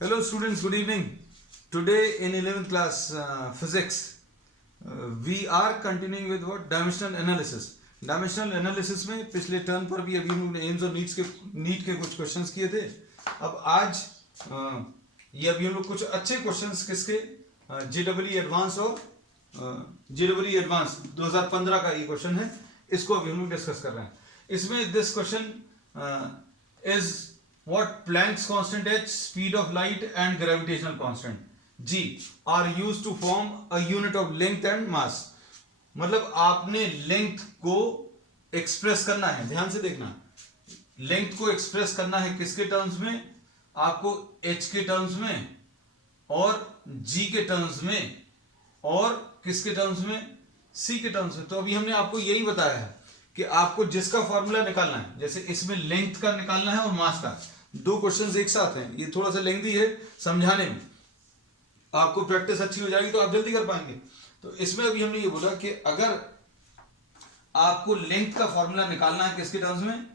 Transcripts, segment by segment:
Hello students, good evening. Today in 11th class physics, we are continuing with what? Dimensional analysis. Dimensional analysis में पिछले turn पर भी अभी हम लोग ने एम्स और नीट के कुछ क्वेश्चंस किए थे. अब आज ये अभी हम लोग कुछ अच्छे क्वेश्चंस किसके जेडब्ल्यू एडवांस और जेडब्ल्यू एडवांस 2015 का ये क्वेश्चन है, इसको अभी हम लोग डिस्कस कर रहे हैं. इसमें this question is what Planck's constant h, speed of light and gravitational constant g are used to form a unit of length and mass. मतलब आपने लेंथ को एक्सप्रेस करना है, ध्यान से देखना, लेंथ को एक्सप्रेस करना है किसके टर्म्स में? आपको h के टर्म्स में और g के टर्म्स में और किसके टर्म्स में? c के टर्म्स में. तो अभी हमने आपको यही बताया है कि आपको जिसका फॉर्मूला निकालना है, जैसे इसमें लेंथ का निकालना है और मास का, दो क्वेश्चंस एक साथ हैं. ये थोड़ा सा लेंथी है समझाने में, आपको प्रैक्टिस अच्छी हो जाएगी तो आप जल्दी कर पाएंगे. तो इसमें अभी हमने ये बोला कि अगर आपको लेंथ का फॉर्मूला निकालना है किसके टर्म्स में?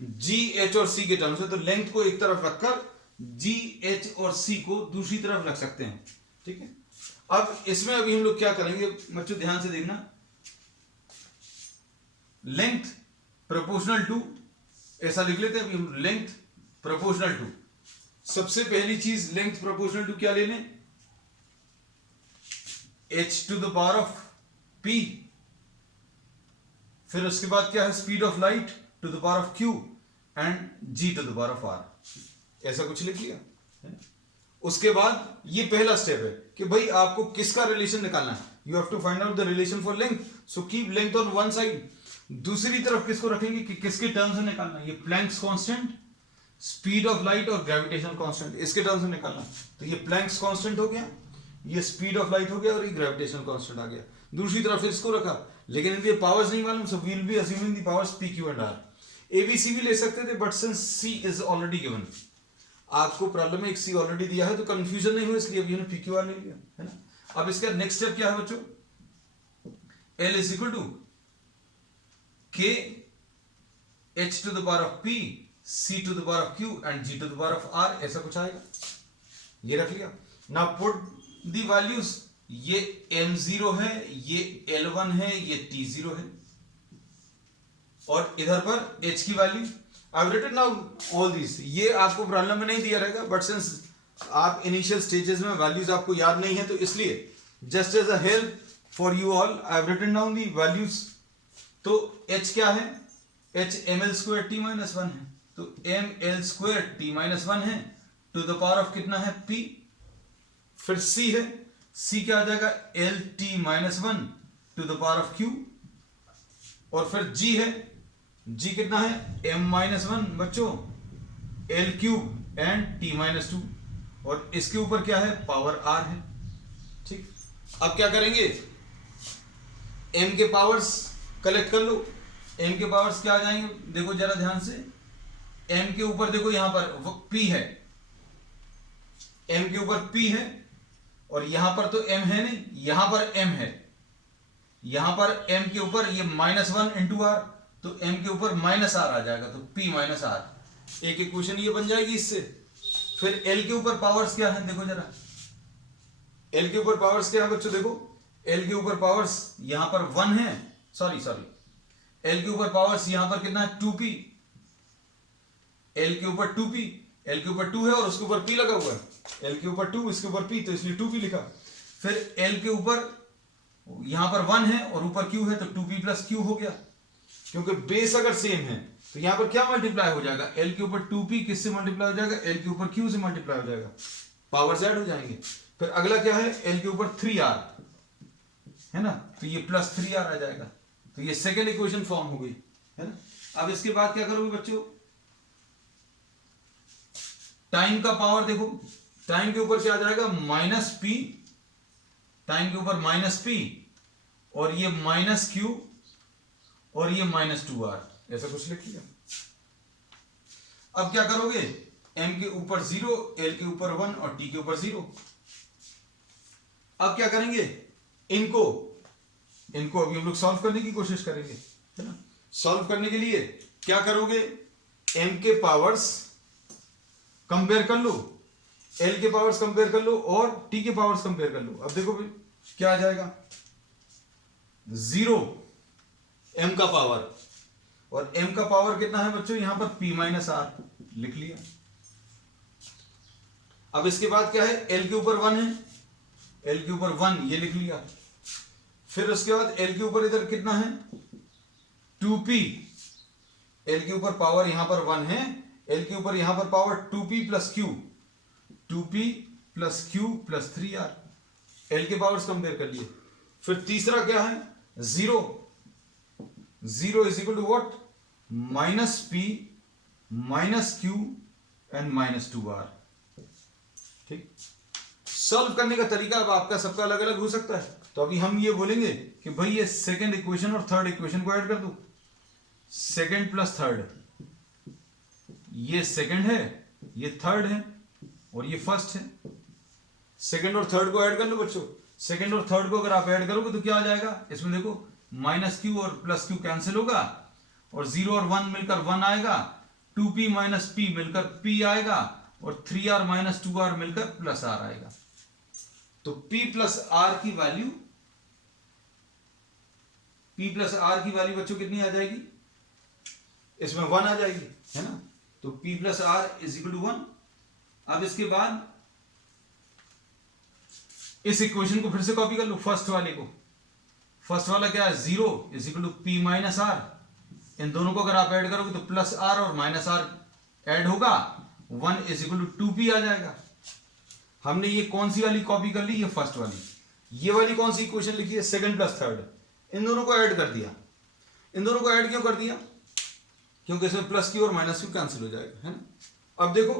जी एच और सी के टर्म्स में. तो लेंथ को एक तरफ रखकर जी एच और सी को दूसरी तरफ रख सकते हैं. ठीक है. अब इसमें अभी हम लोग क्या करेंगे बच्चों, ध्यान से देखना. लेंथ प्रोपोर्शनल टू, ऐसा लिख लेते हैं अभी, लेंथ प्रोपोर्शनल टू. सबसे पहली चीज लेंथ प्रोपोर्शनल टू क्या ले लें? h to the power of p. फिर उसके बाद क्या है? Speed of light to the power of q and g to the power of r. ऐसा कुछ लिख लिया. उसके बाद ये पहला स्टेप है कि भाई आपको किसका रिलेशन निकालना है. You have to find out the relation for length. So keep length on one side. दूसरी तरफ किसको रखेंगे कि किसके टर्म्स में निकालना है? ये Planck's constant, speed of light और ग्रेविटेशनल कांस्टेंट, इसके टर्म्स में निकालना. तो ये प्लैंक्स कांस्टेंट हो गया, ये स्पीड ऑफ लाइट हो गया और ये ग्रेविटेशनल कांस्टेंट आ गया. दूसरी तरफ इसको रखा, लेकिन इनके पावर्स नहीं मालूम, so we will be assuming the powers p q and r. abc भी ले सकते थे, but since c is already given, आपको प्रॉब्लम में एक c ऑलरेडी दिया है तो कंफ्यूजन नहीं हो, इसलिए अभी हमने p q r ले लिया है ना. अब इसका नेक्स्ट स्टेप क्या है बच्चों? l is equal to k h to the power of p, c to the power of q and g to the power of r. ऐसा कुछ आएगा, ये रख लिया. Now put the values. ये m0 है, ये l1 है, ये t0 है, और इधर पर h की value. I have written now all this. ये आपको प्रॉब्लम में नहीं दिया रहेगा, बट सिंस आप इनिशियल स्टेजेस में वैल्यूज आपको याद नहीं है, तो इसलिए just as a help for you all I have written down the values. तो h क्या है? h ml square t minus 1 है, तो ml स्क्वायर t माइनस 1 है टू द पावर ऑफ कितना है? p. फिर c है, c क्या आ जाएगा? l t minus 1 to the power of q. और फिर g है, g कितना है? m माइनस 1 बच्चों, l cube and t minus 2, और इसके ऊपर क्या है? पावर r है. ठीक. अब क्या करेंगे? m के पावर्स कलेक्ट कर लो. m के पावर्स क्या आ जाएंगे? देखो जरा ध्यान से. m के ऊपर देखो, यहां पर p है, m के ऊपर p है, और यहां पर तो m है नहीं, यहां पर m है. यहां पर m के ऊपर ये -1 इंटू r, तो m के ऊपर माइनस r आ जाएगा, तो p माइनस r. एक इक्वेशन ये बन जाएगी इससे. फिर l के ऊपर पावर्स क्या है? देखो जरा, l के ऊपर पावर्स क्या है बच्चों? देखो, l के ऊपर पावर्स यहां पर 1 है, सॉरी l के ऊपर पावर्स यहां पर कितना है? 2p. l के ऊपर 2p, l के ऊपर 2 है और उसके ऊपर p लगा हुआ है. l के ऊपर 2, इसके ऊपर p, तो इसलिए 2p लिखा. फिर l के ऊपर यहां पर 1 है और ऊपर q है, तो 2p प्लस q हो गया. क्योंकि बेस अगर सेम है तो यहां पर क्या मल्टीप्लाई हो जाएगा? l के ऊपर 2p किससे मल्टीप्लाई हो जाएगा? l के ऊपर q से मल्टीप्लाई हो जाएगा, पावर्स ऐड हो जाएंगे. फिर अगला क्या है? l के ऊपर 3r है ना, तो ये प्लस 3r आ जाएगा. तो ये सेकेंड इक्वेशन फॉर्म हो गई है ना. अब इसके बाद क्या करोगे बच्चों? टाइम का पावर देखो, टाइम के ऊपर क्या आ जाएगा? माइनस p, टाइम के ऊपर माइनस p, और ये माइनस q, और ये माइनस 2r. ऐसा कुछ लिख लिया. अब क्या करोगे? m के ऊपर 0, l के ऊपर 1 और t के ऊपर 0. अब क्या करेंगे? इनको अभी हम लोग सॉल्व करने की कोशिश करेंगे, है ना. सॉल्व करने के लिए क्या करोगे? m के पावर्स कंपेयर कर लो, एल के पावर्स कंपेयर कर लो और टी के पावर्स कंपेयर कर लो। अब देखो भाई क्या आ जाएगा, 0 m का पावर, और m का पावर कितना है बच्चों, यहां पर p माइनस आर लिख लिया। अब इसके बाद क्या है, l के ऊपर 1 है, l के ऊपर 1 ये लिख लिया। फिर उसके बाद l के ऊपर इधर कितना है 2p, l के ऊपर पावर यहां पर 1 है, l के ऊपर यहां पर power 2p plus q, 2p plus q plus 3r, l के पावर्स कंपेयर कर लिए। फिर तीसरा क्या है 0, 0 is equal to what, minus p minus q and minus 2r। ठीक, सॉल्व करने का तरीका अब आपका सबका अलग अलग हो सकता है। तो अभी हम ये बोलेंगे कि भाई ये सेकंड इक्वेशन और थर्ड इक्वेशन को ऐड कर दो, सेकंड प्लस थर्ड, ये सेकंड है, ये थर्ड है और ये फर्स्ट है। सेकंड और थर्ड को ऐड कर लो बच्चों। सेकंड और थर्ड को अगर आप ऐड करोगे तो क्या आ जाएगा, इसमें देखो माइनस क्यू और प्लस क्यू कैंसिल होगा और 0 और 1 मिलकर 1 आएगा, 2p माइनस p मिलकर p आएगा और 3r माइनस 2r मिलकर प्लस r आएगा। तो p प्लस r की वैल्यू, p प्लस r की वैल्यू बच्चों कितनी आ जाएगी, इसमें 1 आ जाएगी, है ना। तो p plus r is equal to 1। अब इसके बाद इस इक्वेशन को फिर से कॉपी कर लो, फर्स्ट वाले को। फर्स्ट वाला क्या है 0 is equal to p minus r, इन दोनों को अगर आप ऐड करोगे तो प्लस r और माइनस r ऐड होगा, 1 इज इक्वल टू 2p आ जाएगा। हमने ये कौन सी वाली कॉपी कर ली, ये फर्स्ट वाली। ये वाली कौन सी इक्वेशन लिखी है, सेकंड प्लस थर्ड, इन दोनों को ऐड कर दिया। इन दोनों को ऐड क्यों कर दिया, क्योंकि इसमें प्लस क्यू और माइनस क्यू कैंसिल हो जाएगा, है ना। अब देखो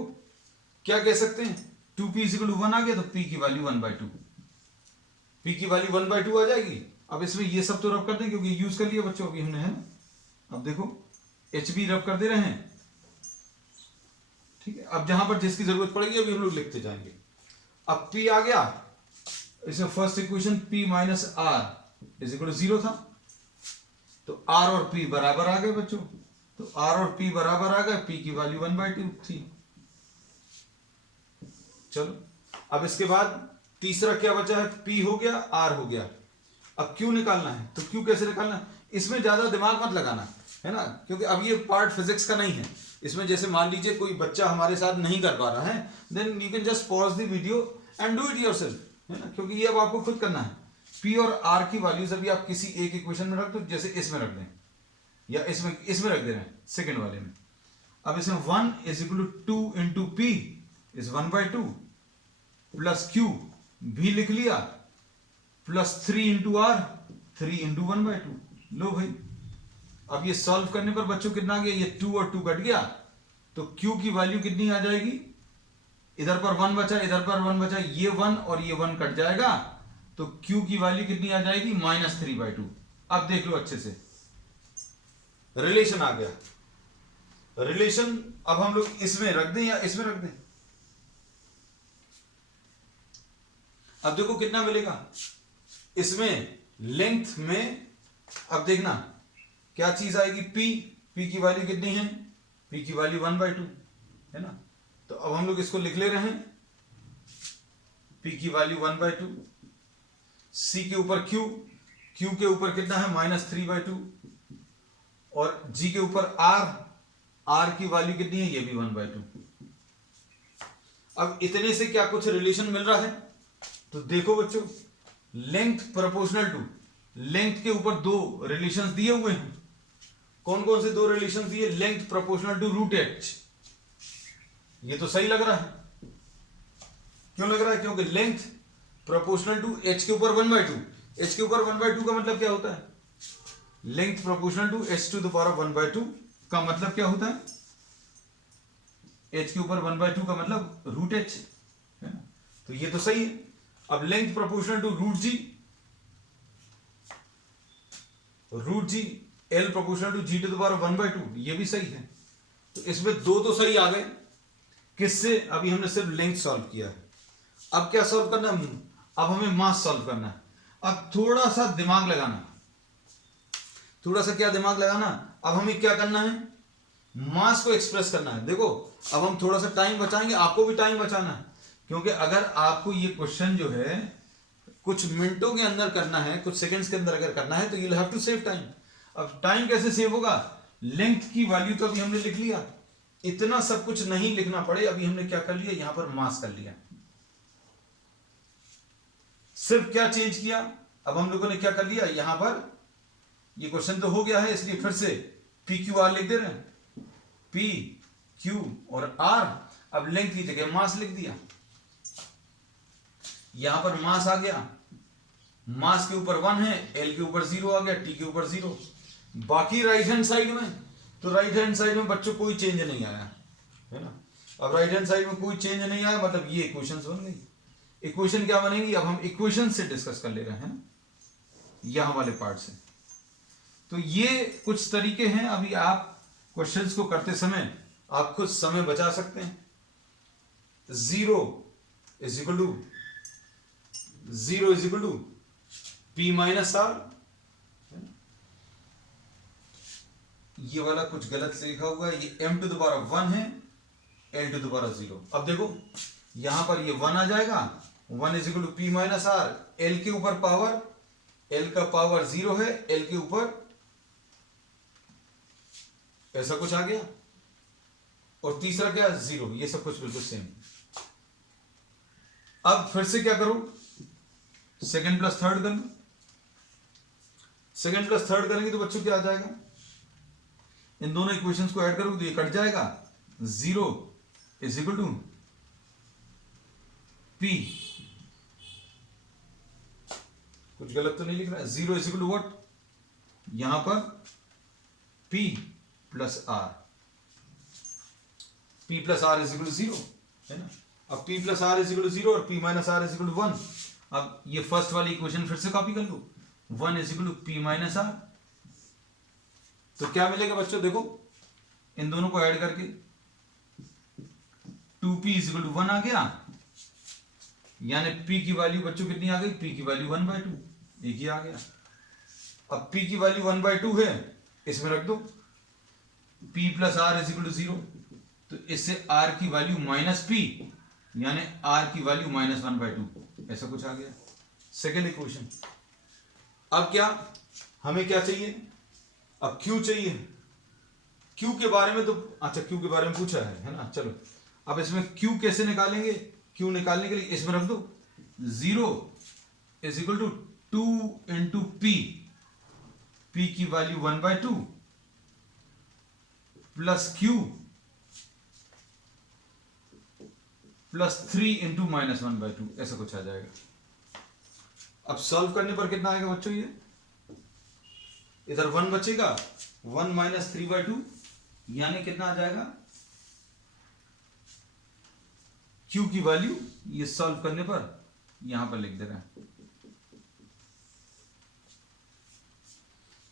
क्या कह सकते हैं, 2p इज इक्वल टू 1 आ गया तो p की वैल्यू 1/2, p की वैल्यू 1/2 आ जाएगी। अब इसमें ये सब तो रब कर दें क्योंकि यूज कर लिया बच्चों अभी हमने, है ना। अब देखो hb रब कर दे रहे हैं, ठीक है। अब जहां पर जिसकी जरूरत पड़ेगी अभी हम लोग लिखते जाएंगे। अब p आ गया, इसमें first equation p minus r is equal to 0 था, तो r और p बराबर आ गए बच्चों। तो r और p बराबर आ गए, p की वैल्यू 1/2 थी। चलो अब इसके बाद तीसरा क्या बचा है, p हो गया, r हो गया। अब q निकालना है, तो q कैसे निकालना है, इसमें ज्यादा दिमाग मत लगाना, है ना, क्योंकि अब ये पार्ट फिजिक्स का नहीं है। इसमें जैसे मान लीजिए कोई बच्चा हमारे साथ नहीं कर पा रहा है, then you can just pause the video and do it yourself, है ना, क्योंकि ये अब आपको खुद करना है। p और r की वैल्यूज अभी आप किसी एक इक्वेशन में रख दो, जैसे इसमें रख दें या इसमें रख दे रहे हैं सेकंड वाले में। अब इसमें 1 is equal to 2 into p is 1/2 plus q भी लिख लिया, प्लस 3 इंटू r 3 इंटू 1/2। लो भाई, अब ये सॉल्व करने पर बच्चों कितना आ गया, ये 2 और 2 कट गया, तो q की वैल्यू कितनी आ जाएगी, इधर पर 1 बचा, इधर पर 1 बचा, ये 1 और ये 1 कट जाएगा, तो q की वैल्यू कितनी आ जाएगी, -3/2। अब देख लो अच्छे से, रिलेशन आ गया। रिलेशन अब हम लोग इसमें रख दें या इसमें रख दें। अब देखो कितना मिलेगा, इसमें लेंथ में अब देखना क्या चीज आएगी, p की वैल्यू कितनी है, p की वैल्यू 1/2, है ना। तो अब हम लोग इसको लिख ले रहे हैं, p की वैल्यू 1/2, c के ऊपर q के ऊपर कितना है -3/2 और g के ऊपर r की वैल्यू कितनी है, ये भी 1/2। अब इतने से क्या कुछ रिलेशन मिल रहा है, तो देखो बच्चों, लेंथ प्रोपोर्शनल टू, लेंथ के ऊपर दो रिलेशंस दिए हुए हैं। कौन कौन से दो रिलेशंस दिए, लेंथ प्रोपोर्शनल टू √h। ये तो सही लग रहा है, क्यों लग रहा है, क्योंकि लेंथ प्रोपोर्शनल टू h के ऊपर 1/2, h के ऊपर 1/2 का मतलब क्या होता है, length proportional to h to the power 1/2 का मतलब क्या होता है, h के ऊपर 1/2 का मतलब √h, है ना। तो ये तो सही है। अब length proportional to √g, l proportional to g to the power 1/2, ये भी सही है। तो इसमें दो तो सही आ गए, किससे, अभी हमने सिर्फ लेंथ सॉल्व किया है। अब क्या सॉल्व करना है, अब हमें मास सॉल्व करना है। अब थोड़ा सा दिमाग लगाना, थोड़ा सा क्या दिमाग लगाना। अब हमें क्या करना है, मास को एक्सप्रेस करना है। देखो अब हम थोड़ा सा टाइम बचाएंगे, आपको भी टाइम बचाना है, क्योंकि अगर आपको ये क्वेश्चन जो है कुछ मिनटों के अंदर करना है, कुछ सेकंड्स के अंदर अगर करना है, तो you have to save time. अब टाइम कैसे सेव होगा? लेंथ की वैल्यू तो अभी हमने लिख लिया, इतना सब कुछ नहीं लिखना पड़े। अभी हमने क्या कर लिया, यहां पर मास कर लिया, सिर्फ क्या चेंज किया, अब हम लोगों ने क्या कर लिया, यहां पर ये क्वेश्चन तो हो गया है, इसलिए फिर से पी क्यू आर लिख दे रहे हैं, पी क्यू और आर। अब लेंथ की जगह मास लिख दिया, यहां पर मास आ गया, मास के ऊपर 1 है, एल के ऊपर 0 आ गया, टी के ऊपर 0। बाकी राइट हैंड साइड में, तो राइट हैंड साइड में बच्चों कोई चेंज नहीं आया है ना। अब राइट हैंड साइड में कोई चेंज नहीं आया, मतलब ये इक्वेशंस बन गई। इक्वेशन क्या बनेगी, अब हम इक्वेशन से डिस्कस कर ले रहे हैं यहां वाले पार्ट से। तो ये कुछ तरीके हैं, अभी आप क्वेश्चंस को करते समय आप कुछ समय बचा सकते हैं। 0 is equal to p minus r, ये वाला कुछ गलत लिखा हुआ है, ये m टू द पावर 1 है, l टू द पावर 0। अब देखो यहां पर ये 1 आ जाएगा, 1 is equal to p minus r, l के ऊपर पावर, l का पावर 0 है, l के ऊपर ऐसा कुछ आ गया, और तीसरा क्या, 0। ये सब कुछ बिल्कुल सेम। अब फिर से क्या करो, सेकंड प्लस थर्ड कर लो। सेकंड प्लस थर्ड करेंगे तो बच्चों क्या आ जाएगा, इन दोनों इक्वेशंस को ऐड करोगे तो ये कट जाएगा, 0 इज इक्वल टू पी, कुछ गलत तो नहीं लिख रहा है, 0 इज इक्वल टू व्हाट, यहां पर P plus r, P plus r is equal to 0 है ना। अब P plus r is equal to 0 और P minus r is equal to 1। अब ये फर्स्ट वाली इक्वेशन फिर से कॉपी कर लो, 1 is equal to P minus r. तो क्या मिलेगा बच्चों, देखो इन दोनों को ऐड करके 2p इज इक्वल टू 1 आ गया, यानी p की वैल्यू बच्चों कितनी आ गई, p की वैल्यू 1/2, एक ही आ गया। अब p की वैल्यू 1/2 है, इसमें रख दो, p plus r is equal to 0, तो इससे r की वैल्यू माइनस p, यानी r की वैल्यू माइनस 1/2, ऐसा कुछ आ गया सेकेंड इक्वेशन। अब क्या हमें क्या चाहिए, अब Q चाहिए। Q के बारे में तो अच्छा, Q के बारे में पूछा है ना। चलो अब इसमें Q कैसे निकालेंगे, Q निकालने के लिए इसमें रख दो 0 is equal to 2 into P, P की value 1/2 plus Q plus 3 into minus 1/2, ऐसा कुछ आ जाएगा। अब सॉल्व करने पर कितना आएगा बच्चों, ये इधर 1 बचेगा, 1 माइनस 3/2, यानी कितना आ जाएगा, Q की वैल्यू ये सॉल्व करने पर यहां पर लिख दे रहे हैं,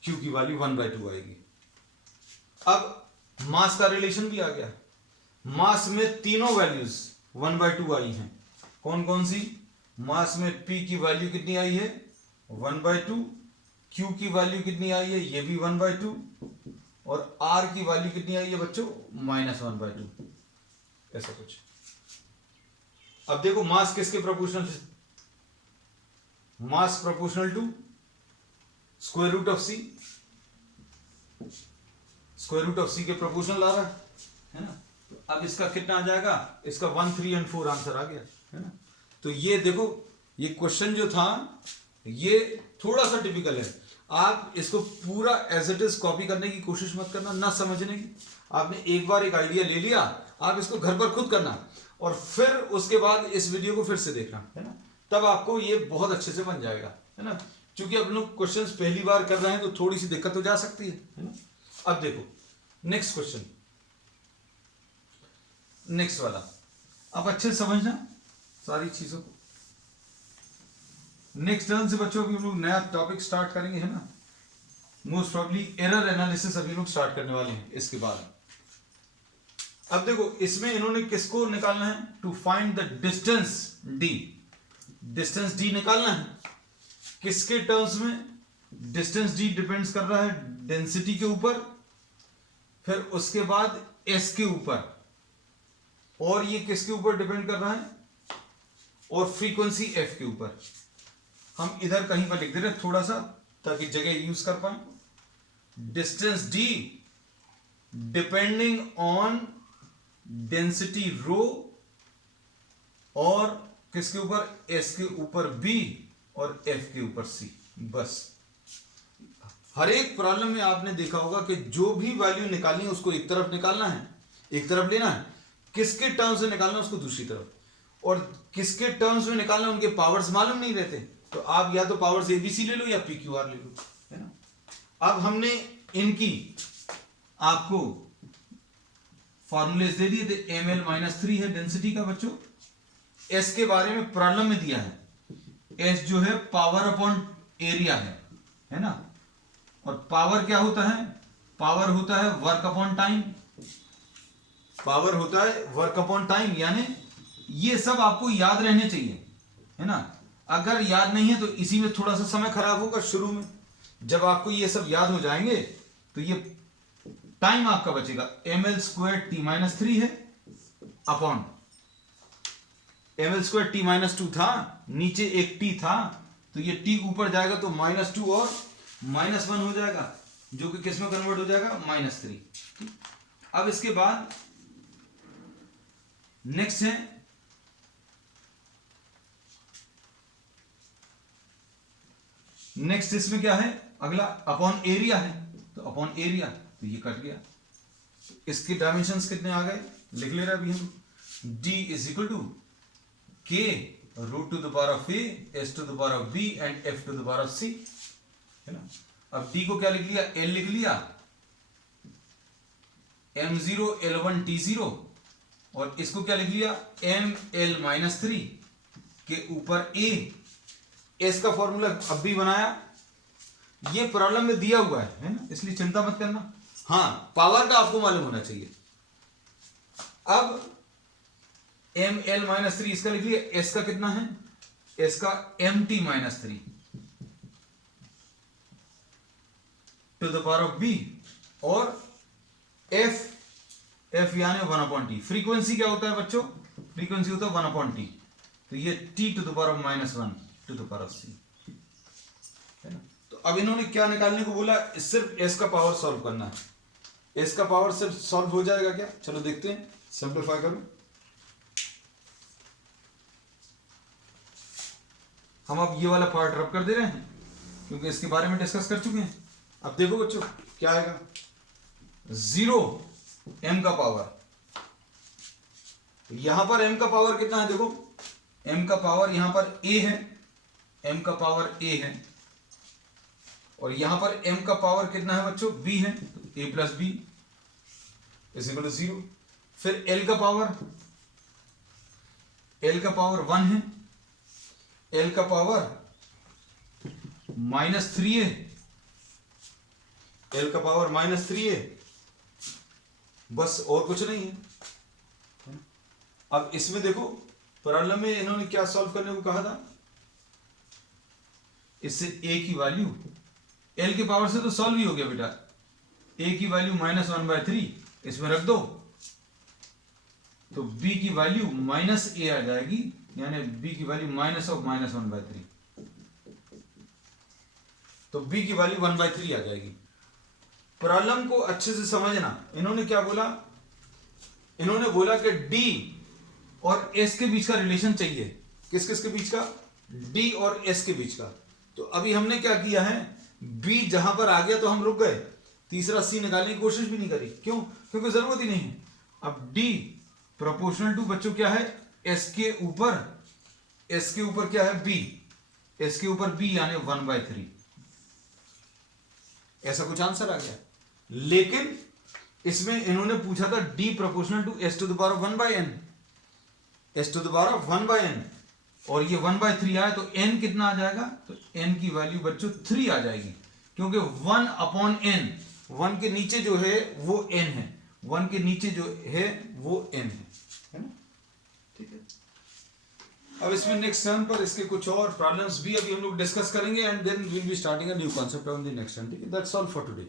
Q की वैल्यू 1/2 आएगी। अब मास का रिलेशन भी आ गया, मास में तीनों वैल्यूज 1/2 आई हैं। कौन कौन सी, मास में P की वैल्यू कितनी आई है, 1/2, Q की वैल्यू कितनी आई है, ये भी 1/2, और R की वैल्यू कितनी आई है बच्चों, -1/2, ऐसा कुछ। अब देखो मास किसके proportional, mass proportional to square root of C, square root of C के प्रोपोर्शनल आ रहा है ना। तो अब इसका कितना आ जाएगा, इसका 1, 3 और 4 आंसर आ गया है ना। तो ये देखो ये क्वेश्चन जो था ये थोड़ा सा टिपिकल है, आप इसको पूरा एज इट इज कॉपी करने की कोशिश मत करना, ना समझने की। आपने एक बार एक आइडिया ले लिया, आप इसको घर पर खुद करना और फिर उसके बाद इस वीडियो को फिर से देखना है ना, तब आपको ये बहुत अच्छे से बन जाएगा है ना। क्योंकि अब लोग क्वेश्चंस पहली बार कर रहे हैं तो थोड़ी सी दिक्कत हो जा सकती है ना। अब देखो नेक्स्ट क्वेश्चन, नेक्स्ट वाला, अब अच्छे से समझना सारी चीजों को। नेक्स्ट टर्न से बच्चों अभी हम लोग नया टॉपिक स्टार्ट करेंगे है ना, मोस्ट प्रॉब्ली एरर एनालिसिस अभी लोग स्टार्ट करने वाले हैं इसके बाद। अब देखो इसमें इन्होंने किसको निकालना है, to find the distance d, distance d निकालना है। किसके टर्म्स में, डिस्टेंस d डिपेंड्स कर रहा है डेंसिटी के ऊपर, फिर उसके बाद एस के ऊपर, और ये किसके ऊपर डिपेंड कर रहा है, और फ्रीक्वेंसी एफ के ऊपर। हम इधर कहीं पर लिख दे रहे थोड़ा सा ताकि जगह यूज कर पाए। Distance D depending on density rho, और किसके ऊपर, एस के ऊपर बी और एफ के ऊपर सी। बस हर एक प्रॉब्लम में आपने देखा होगा कि जो भी वैल्यू निकालनी है उसको एक तरफ निकालना है, एक तरफ लेना है, किसके टर्म्स में निकालना है उसको दूसरी तरफ, और किसके टर्म्स में निकालना है उनके पावर्स मालूम नहीं रहते, तो आप या तो पावर्स एबीसी ले लो या पी क्यू आर ले लो, है ना। अब हमने इनकी आपको फॉर्मूलेस दे दिए थे। ml-3 है डेंसिटी का बच्चों। एस के बारे में प्रॉब्लम में दिया है, एस जो है पावर अपॉन एरिया है ना। और पावर क्या होता है, पावर होता है वर्क अपॉन टाइम, पावर होता है वर्क अपॉन टाइम, यानी ये सब आपको याद रहने चाहिए, है ना। अगर याद नहीं है तो इसी में थोड़ा सा समय खराब होगा शुरू में। जब आपको ये सब याद हो जाएंगे तो ये टाइम आपका बचेगा। ml²t-3 है अपॉन ml²t-2 था, नीचे एक t था, तो ये t ऊपर जाएगा तो -2 और -1 हो जाएगा, जो कि किस में कन्वर्ट हो जाएगा, -3। अब इसके बाद नेक्स्ट है नेक्स्ट, इसमें क्या है, अगला अपॉन एरिया है, तो अपॉन एरिया, तो ये कट गया। इसके डायमेंशंस कितने आ गए, लिख ले रहे अभी हम। d is equal to k √a s⁻b and f⁻c, है ना। अब d को क्या लिख लिया, l लिख लिया, m0 l1 t0, और इसको क्या लिख लिया, ml-3 के ऊपर a। एस का फॉर्मूला अब भी बनाया, ये प्रॉब्लम में दिया हुआ है ना, इसलिए चिंता मत करना। हाँ, पावर का आपको मालूम होना चाहिए। अब ml-3 इसका लिख लिया, एस का कितना है, एस का mt-3 b, और f यानी 1/t। फ्रीक्वेंसी क्या होता है बच्चों, फ्रीक्वेंसी होता है 1/t, तो ये t⁻⁻1 है ना। तो अब इन्होंने क्या निकालने को बोला, सिर्फ एस का पावर सॉल्व करना है। एस का पावर सिर्फ सॉल्व हो जाएगा क्या, चलो देखते हैं, सिंप्लीफाई करो। हम अब ये वाला पार्ट रब कर दे रहे हैं क्योंकि इसके बारे में डिस्कस कर चुके हैं। अब देखो बच्चों क्या आएगा, 0 m का पावर, यहां पर m का पावर कितना है, देखो m का पावर यहां पर a है, m का पावर a है, और यहां पर m का पावर कितना है बच्चों, b है, तो a + b is equal to 0। फिर l का पावर 1 है, l का पावर -3a, l का पावर -3a, बस और कुछ नहीं है। अब इसमें देखो प्रॉब्लम में इन्होंने क्या सॉल्व करने को कहा था, इससे a की वैल्यू l के पावर से तो सॉल्व ही हो गया बेटा, a की वैल्यू -1/3 इसमें रख दो, तो b की वैल्यू -a आ जाएगी, यानी b की वैल्यू -1/3, तो b की वैल्यू 1/3 आ जाएगी। प्रॉब्लम को अच्छे से समझना, इन्होंने क्या बोला, इन्होंने बोला कि d और s के बीच का रिलेशन चाहिए, किस किस के बीच का, d और s के बीच का। तो अभी हमने क्या किया है, b जहां पर आ गया तो हम रुक गए, तीसरा c निकालने की कोशिश भी नहीं करी, क्यों, क्योंकि जरूरत ही नहीं है। अब d प्रोपोर्शनल टू बच्चों क्या है, s के ऊपर क्या है, b, s के ऊपर b यानी 1/3, ऐसा कुछ आंसर आ गया। लेकिन इसमें इन्होंने पूछा था d proportional to s⁻1/n, s⁻1/n, और ये 1/3 आया तो n कितना आ जाएगा, तो n की वैल्यू बच्चों 3 आ जाएगी, क्योंकि 1/n, 1 के नीचे जो है वो n है, 1 के नीचे जो है वो n है ना, ठीक है। अब इसमें नेक्स्ट टर्म पर इसके कुछ और प्रॉब्लम्स भी अभी हम लोग डिस्कस करेंगे, and then we will be starting a new concept on the next term, ठीक है। That's all for today.